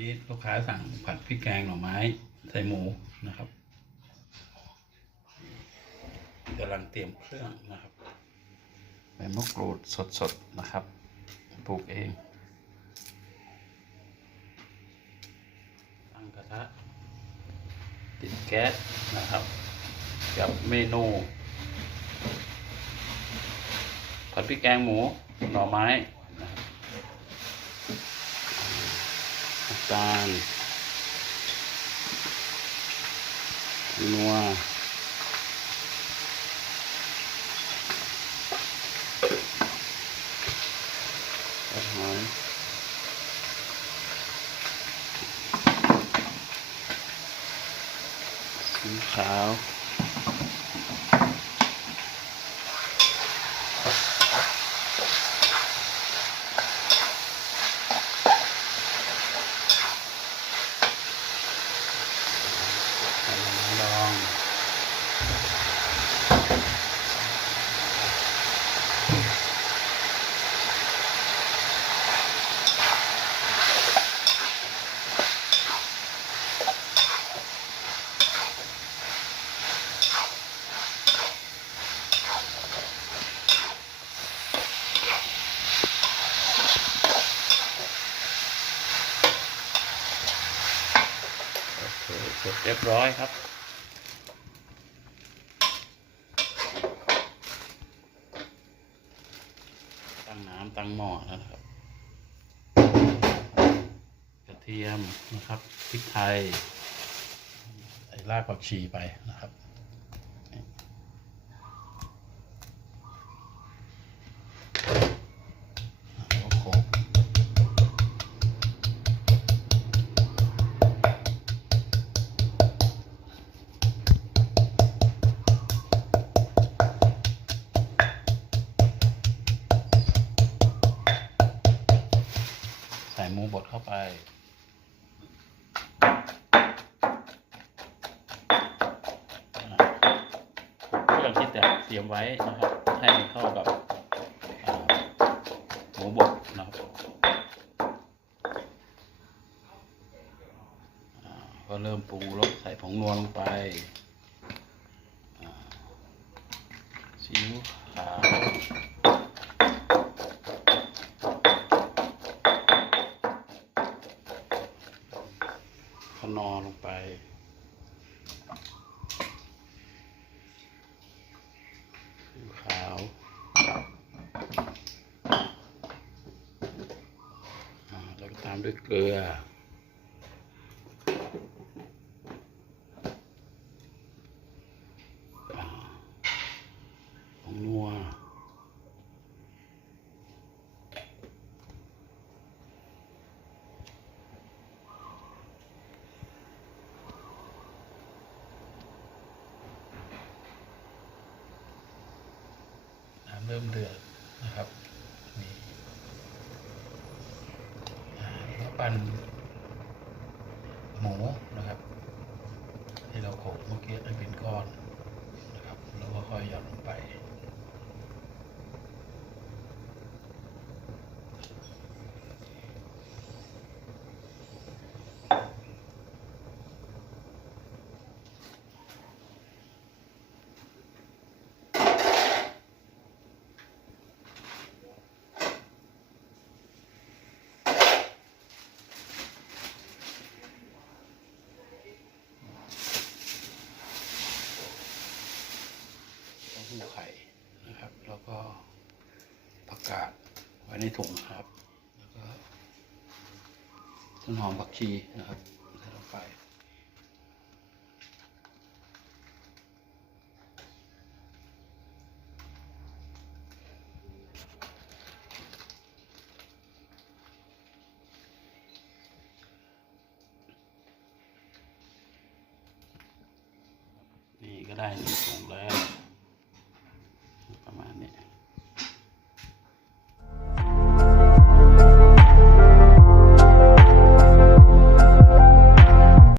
นี้ลูกค้าสั่งผัดพริกแกงหน่อไม้ใส่หมูนะครับกำลังเตรียมเครื่องนะครับใบมะกรูดสดๆนะครับปลูกเอง ตั้งกระทะติดแก๊สนะครับ กับเมนูผัดพริกแกงหมูหน่อไม้ นะครับน้ำตาลนัวกระหอยสีขาว ลองโอเคเส เรียบร้อยครับ ตั้งน้ำตั้งหม้อแล้วนะครับกระเทียมนะครับพริกไทยใส่รากผักชีไปนะครับ ส่หมูบดเข้าไป เครื่องที่แต่เตรียมไว้นะครับ ให้มันเข้ากับหมูบดนะครับก็เริ่มปรุงรสใส่ผงนัวลงไปซีอิ๊วขาวขนอ ลงไปสีขาวอ่าแล้วก็ตามด้วยเกลือ อ่าผงนัว น้ำ เริ่มเดือดนะครับนี่แล้วก็ปั่นหมูนะครับ ที่เราโขลกเมื่อกี้ให้เป็นก้อนนะครับแล้วก็ค่อยหย่อนลงไป เต้าหู้ไข่นะครับ แล้ว ก็ผักกาดไว้ในถุงนะครับ แล้วก็ต้นหอมผักชีนะครับใส่ลงไปนี่ก็ได้หนึ่งถุง ประมาณนี้